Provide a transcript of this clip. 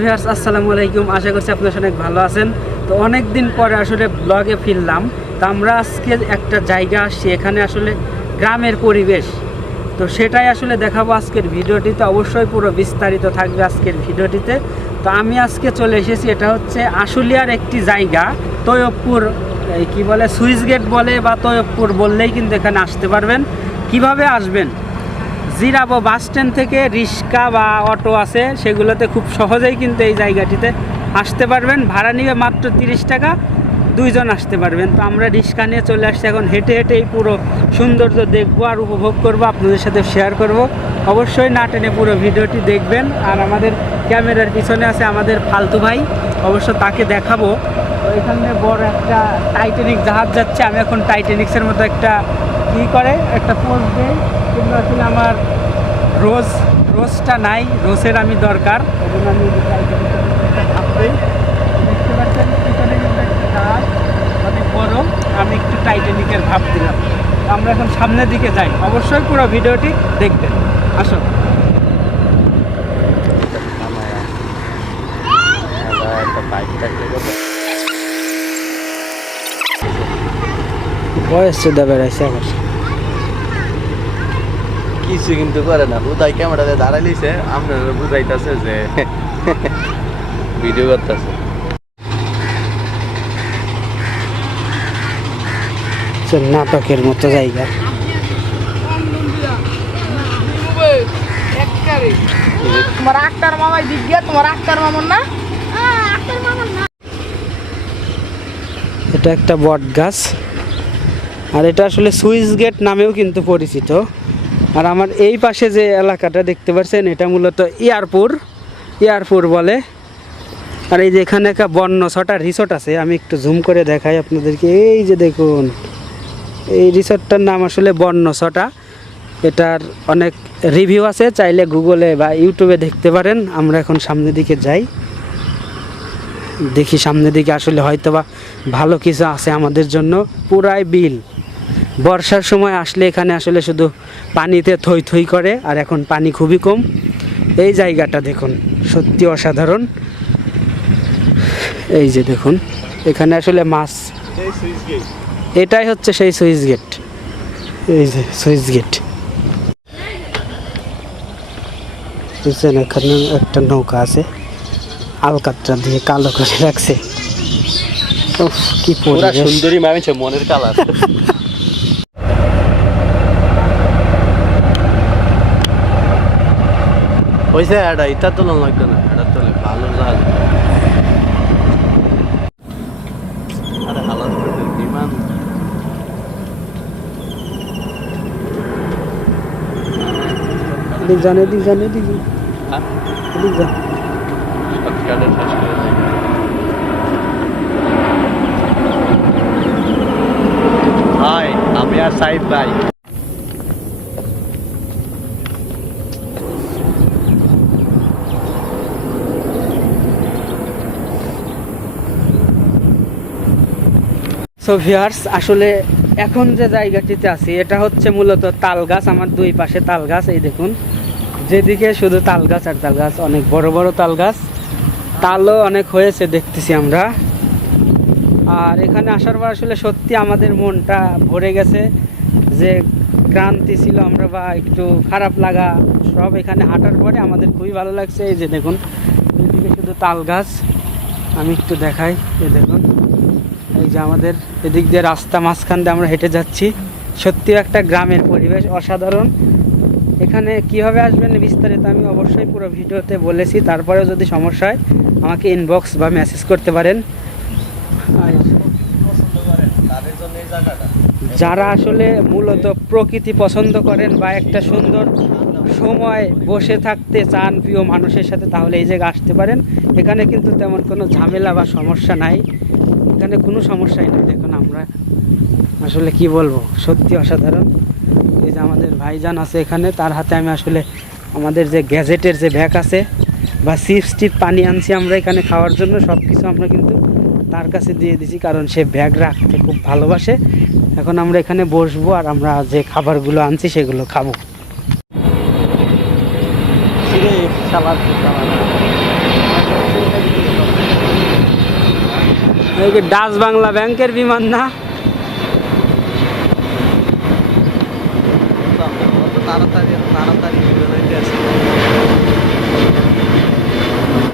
Viewers আসসালামু আলাইকুম। আশা করছি আপনারা অনেক ভালো আছেন। তো অনেক দিন পরে আসলে ব্লগে ফিরলাম। তো আমরা আজকে একটা জায়গা আসছি, এখানে আসলে গ্রামের পরিবেশ, তো সেটাই আসলে দেখাবো আজকের ভিডিওটিতে। অবশ্যই পুরো বিস্তারিত থাকবে আজকের ভিডিওটিতে। তো আমি আজকে চলে এসেছি, এটা হচ্ছে আশুলিয়ার একটি জায়গা, তৈয়বপুর, কি বলে সুইচ গেট বলে বা তৈয়বপুর বললেই কিন্তু এখানে আসতে পারবেন। কিভাবে আসবেন? জিরাবো বাস স্ট্যান্ড থেকে রিক্সা বা অটো আছে, সেগুলোতে খুব সহজেই কিন্তু এই জায়গাটিতে আসতে পারবেন। ভাড়া নিবে মাত্র 30 টাকা, দুইজন আসতে পারবেন। তো আমরা রিক্সা নিয়ে চলে আসছি, এখন হেঁটে হেঁটে এই পুরো সৌন্দর্য দেখবো আর উপভোগ করবো, আপনাদের সাথে শেয়ার করব। অবশ্যই না টেনে পুরো ভিডিওটি দেখবেন। আর আমাদের ক্যামেরার পিছনে আছে আমাদের ফালতু ভাই, অবশ্য তাকে দেখাবো। তো এখানে বড় একটা টাইটানিক জাহাজ যাচ্ছে। আমি এখন টাইটানিক্সের মতো একটা একটা পোজ দেই, কিন্তু আসলে আমার রোজটা নাই, রোজের আমি দরকার, এই জন্য আমি ভাবতেই দেখতে পাচ্ছেন পিছনে কিন্তু একটা জাহাজ অনেক বড়। আমি একটু টাইটানিকের ভাব দিলাম। আমরা এখন সামনের দিকে যাই, অবশ্যই পুরো ভিডিওটি দেখবেন। আসুন। বয়স সুদা বেড়াইছে আমার কিছু কিন্তু করে না, বুঝাই ক্যামেরাতে দাঁড়াই লিছে, আপনার বুঝাইতেছে যে ভিডিও করতেছে। নাটকের মতো জায়গা। তোমার আক্তার মামাই দিক গিয়া, তোমার আক্তার মামুন না? এটা একটা বট গাছ, আর এটা আসলে সুইচ গেট নামেও কিন্তু পরিচিত। আর আমার এই পাশে যে এলাকাটা দেখতে পাচ্ছেন, এটা মূলত এয়ারপুর বলে। আর এই যে এখানে একটা বন্য ছটা রিসোর্ট আছে, আমি একটু জুম করে দেখাই আপনাদেরকে। এই যে দেখুন, এই রিসোর্টটার নাম আসলে বন্য ছটা। এটার অনেক রিভিউ আছে, চাইলে গুগলে বা ইউটিউবে দেখতে পারেন। আমরা এখন সামনের দিকে যাই, দেখি সামনের দিকে আসলে হয়তো বা ভালো কিছু আছে আমাদের জন্য। পুরাই বিল। বর্ষার সময় আসলে এখানে আসলে শুধু পানিতে থই থই করে, আর এখন পানি খুবই কম। এই জায়গাটা দেখুন, সত্যি অসাধারণ। এই যে দেখুন, এখানে আসলে মাছ, এটাই হচ্ছে সেই সুইচ গেট। এই যে সুইচ গেট, বুঝছেন? এখানে একটা নৌকা আছে, আলকাতরা দিয়ে কালো করে রাখছে। কি সুন্দরী মামিছে, মনের কালার। হয়েছে এটা, এটা তো লাগতো না, এটা তো ভালো জাল। আরে হালাত বিমান এদিক যান, এদিক যান, এদিক যান, এদিক যান। হাই, আমি আর সাইদ ভাই। সো ভিউয়ার্স, আসলে এখন যে জায়গাটিতে আছি, এটা হচ্ছে মূলত তাল গাছ। আমার দুই পাশে তাল গাছ, এই দেখুন, যেদিকে শুধু তাল গাছ আর তাল গাছ, অনেক বড় বড় তাল গাছ। তালও অনেক হয়েছে দেখতেছি আমরা। আর এখানে আসার পর আসলে সত্যি আমাদের মনটা ভরে গেছে। যে ক্লান্তি ছিল আমরা বা একটু খারাপ লাগা, সব এখানে হাঁটার পরে আমাদের খুবই ভালো লাগছে। এই যে দেখুন, এদিকে শুধু তাল গাছ। আমি একটু দেখাই, এই দেখুন, এই যে আমাদের এদিক দিয়ে রাস্তা, মাঝখান দিয়ে আমরা হেঁটে যাচ্ছি। সত্যি একটা গ্রামের পরিবেশ, অসাধারণ। এখানে কিভাবে আসবেন বিস্তারিত আমি অবশ্যই পুরো ভিডিওতে বলেছি। তারপরেও যদি সমস্যা হয় আমাকে ইনবক্স বা মেসেজ করতে পারেন। যারা আসলে মূলত প্রকৃতি পছন্দ করেন বা একটা সুন্দর সময় বসে থাকতে চান প্রিয় মানুষের সাথে, তাহলে এই জায়গায় আসতে পারেন। এখানে কিন্তু তেমন কোনো ঝামেলা বা সমস্যা নাই, এখানে কোনো সমস্যাই নেই। দেখুন, আমরা আসলে কি বলবো, সত্যি অসাধারণ। এই যে আমাদের ভাইজান আছে এখানে, তার হাতে আমি আসলে আমাদের যে গ্যাজেটের যে ব্যাগ আছে বা চিপস টিপ পানি আনছি আমরা এখানে খাওয়ার জন্য, সব কিছু আমরা কিন্তু তার কাছে দিয়ে দিছি, কারণ সে ব্যাগ রাখতে খুব ভালোবাসে। এখন আমরা এখানে বসবো আর আমরা যে খাবারগুলো আনছি সেগুলো খাবো। এই যে ডাচ বাংলা ব্যাংকের বিমান না? তাড়াতাড়ি তাড়াতাড়ি